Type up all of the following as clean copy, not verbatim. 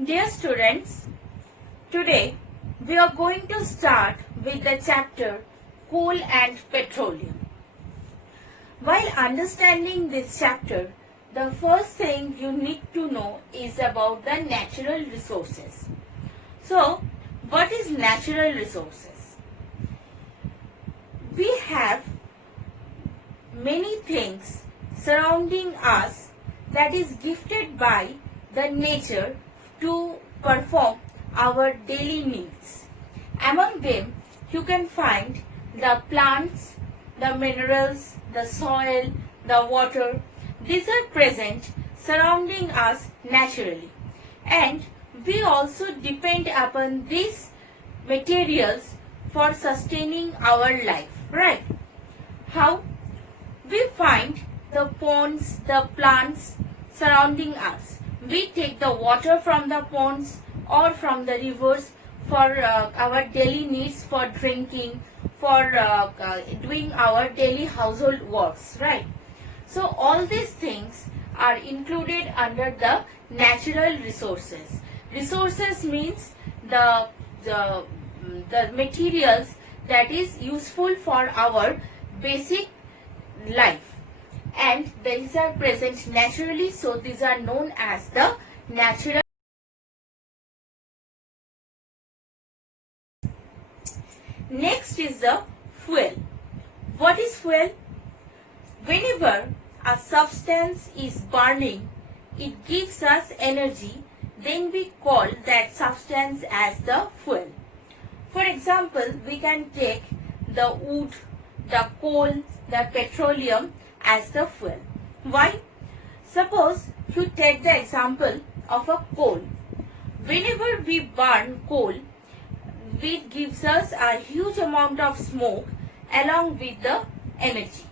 Dear students, today we are going to start with the chapter Coal and Petroleum. While understanding this chapter, the first thing you need to know is about the natural resources. So, what is natural resources? We have many things surrounding us that is gifted by the nature to perform our daily needs. Among them, you can find the plants, the minerals, the soil, the water. These are present surrounding us naturally, and we also depend upon these materials for sustaining our life, right? How? We find the ponds, the plants surrounding us. We take the water from the ponds or from the rivers for our daily needs, for drinking, for doing our daily household works, right? So all these things are included under the natural resources. Resources means the materials that is useful for our basic life, and these are present naturally, so these are known as the natural. Next is the fuel. What is fuel? Whenever a substance is burning, it gives us energy, then we call that substance as the fuel. For example, we can take the wood, the coal, the petroleum as the fuel. Why? Suppose you take the example of a coal. Whenever we burn coal, it gives us a huge amount of smoke along with the energy.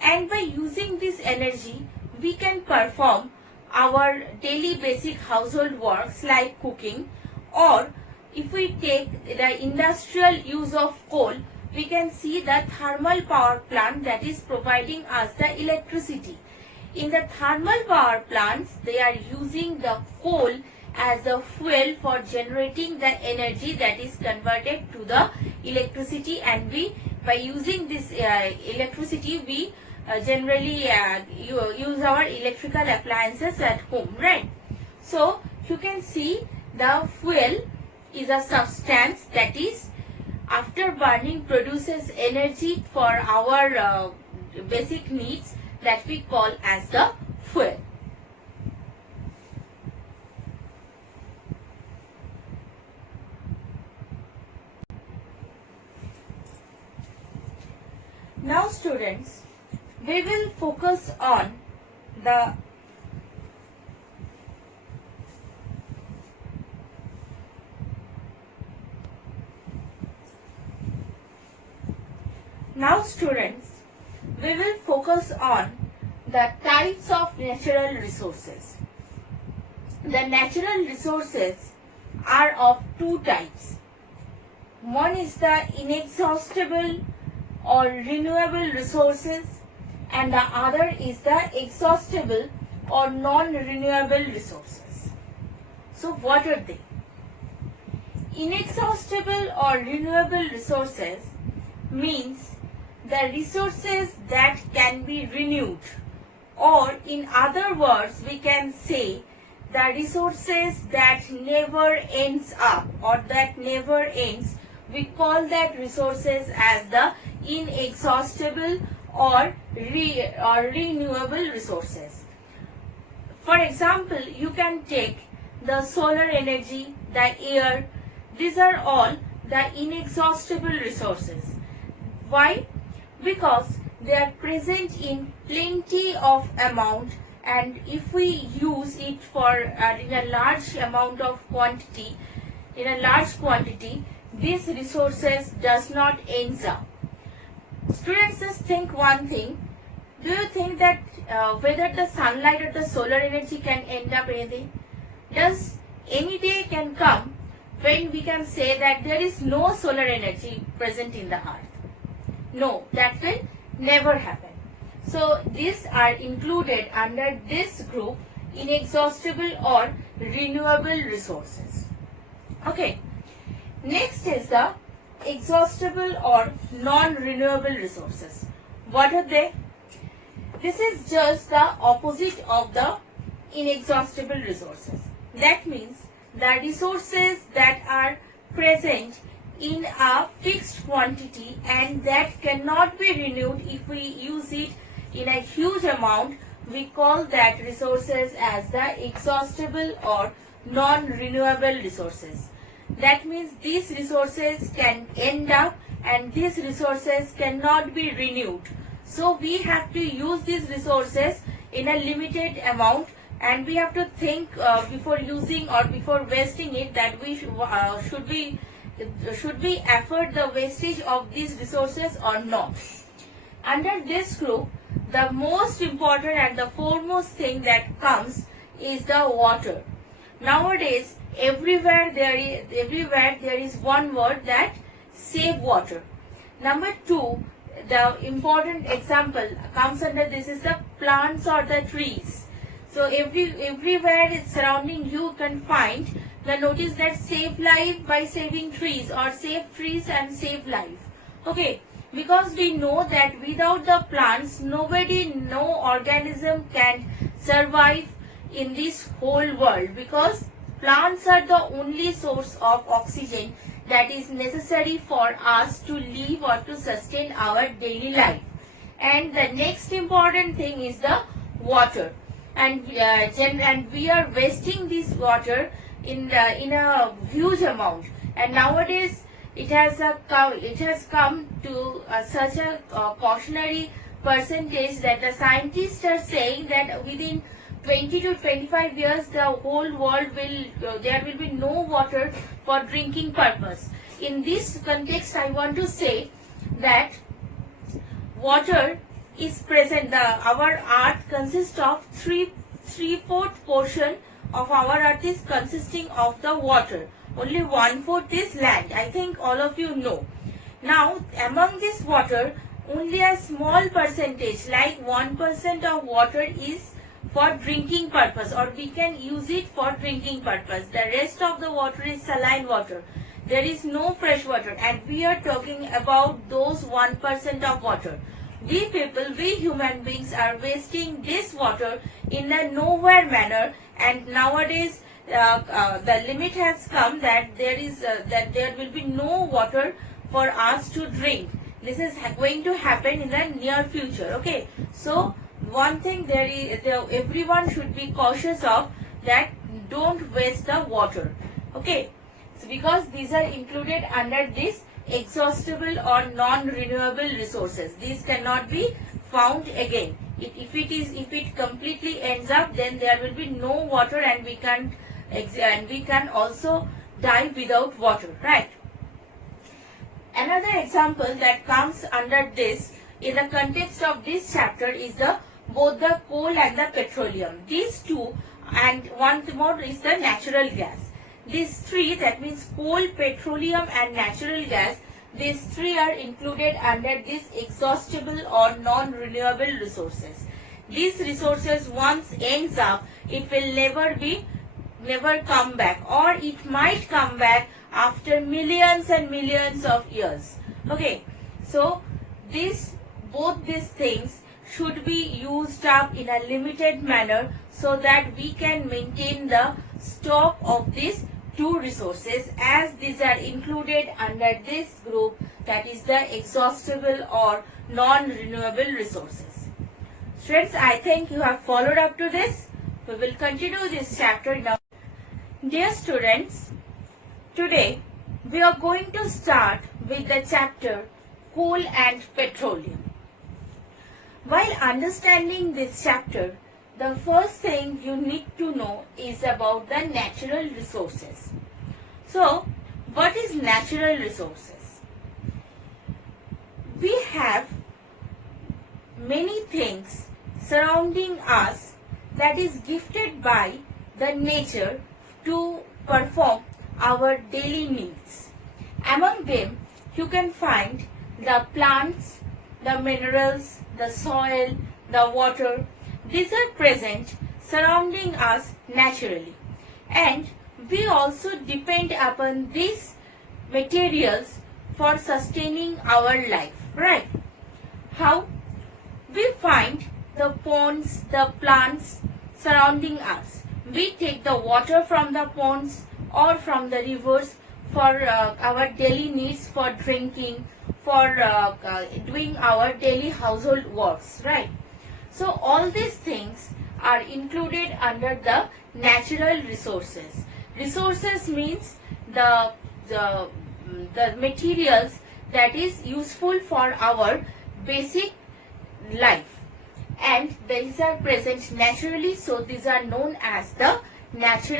And by using this energy, we can perform our daily basic household works like cooking, or if we take the industrial use of coal, we can see the thermal power plant that is providing us the electricity. In the thermal power plants, they are using the coal as a fuel for generating the energy that is converted to the electricity, and we, by using this electricity, we generally use our electrical appliances at home, right? So you can see the fuel is a substance that is, after burning, produces energy for our basic needs, that we call as the fuel. Now students, we will focus on the types of natural resources. The natural resources are of two types. One is the inexhaustible or renewable resources, and the other is the exhaustible or non-renewable resources. So what are they? Inexhaustible or renewable resources means the resources that can be renewed, or in other words we can say the resources that never ends up or that never ends. We call that resources as the inexhaustible or renewable resources. For example, you can take the solar energy, the air. These are all the inexhaustible resources. Why? Because they are present in plenty of amount, and if we use it for in a large amount of quantity, these resources does not end up. Students, just think one thing. Do you think that whether the sunlight or the solar energy can end up anything? Does any day can come when we can say that there is no solar energy present in the earth? No, that will never happen. So these are included under this group, inexhaustible or non-renewable resources. Okay. Next is the exhaustible or non-renewable resources. What are they? This is just the opposite of the inexhaustible resources. That means the resources that are present in a fixed quantity and that cannot be renewed if we use it in a huge amount, we call that resources as the exhaustible or non-renewable resources. That means these resources can end up and these resources cannot be renewed. So we have to use these resources in a limited amount, and we have to think before using or before wasting it that we should we afford the wastage of these resources or not. Under this group, the most important and the foremost thing that comes is the water. Nowadays, everywhere there is one word, that save water. Number two, the important example comes under this is the plants or the trees. So everywhere it's surrounding you can find the notice that save life by saving trees, or save trees and save life. Okay, because we know that without the plants, no organism can survive in this whole world, because plants are the only source of oxygen that is necessary for us to live or to sustain our daily life. And the next important thing is the water. And we are wasting this water in a huge amount. And nowadays it has come to such a cautionary percentage that the scientists are saying that within 20 to 25 years the whole world there will be no water for drinking purpose. In this context, I want to say that water is present. Our earth consists of three-fourth portion of our earth is consisting of the water. Only 1/4 is land. I think all of you know. Now, among this water, only a small percentage, like 1% of water is for drinking purpose, or we can use it for drinking purpose. The rest of the water is saline water. There is no fresh water, and we are talking about those 1% of water. We people, we human beings are wasting this water in a nowhere manner, and nowadays the limit has come that there will be no water for us to drink. This is going to happen in the near future. Okay, so one thing everyone should be cautious of, that don't waste the water. Okay, so because these are included under this exhaustible or non-renewable resources, these cannot be found again. If it completely ends up, then there will be no water, and we can also die without water, right? Another example that comes under this in the context of this chapter is both the coal and the petroleum. These two, and one more is the natural gas. These three, that means coal, petroleum and natural gas, these three are included under this exhaustible or non-renewable resources. These resources once ends up, it will never come back, or it might come back after millions and millions of years. Okay, so both these things should be used up in a limited manner so that we can maintain the stock of these two resources, as these are included under this group, that is the exhaustible or non-renewable resources. Students, I think you have followed up to this. We will continue this chapter now. Dear students, today we are going to start with the chapter Coal and Petroleum. While understanding this chapter, the first thing you need to know is about the natural resources. So, what is natural resources? We have many things surrounding us that is gifted by the nature to perform our daily needs. Among them, you can find the plants, the minerals, the soil, the water. These are present surrounding us naturally. and we also depend upon these materials for sustaining our life, right? How? We find the ponds, the plants surrounding us. We take the water from the ponds or from the rivers for our daily needs, for drinking, for doing our daily household works, right? So all these things are included under the natural resources. Resources means the the the materials that is useful for our basic life, and these are present naturally, so these are known as the natural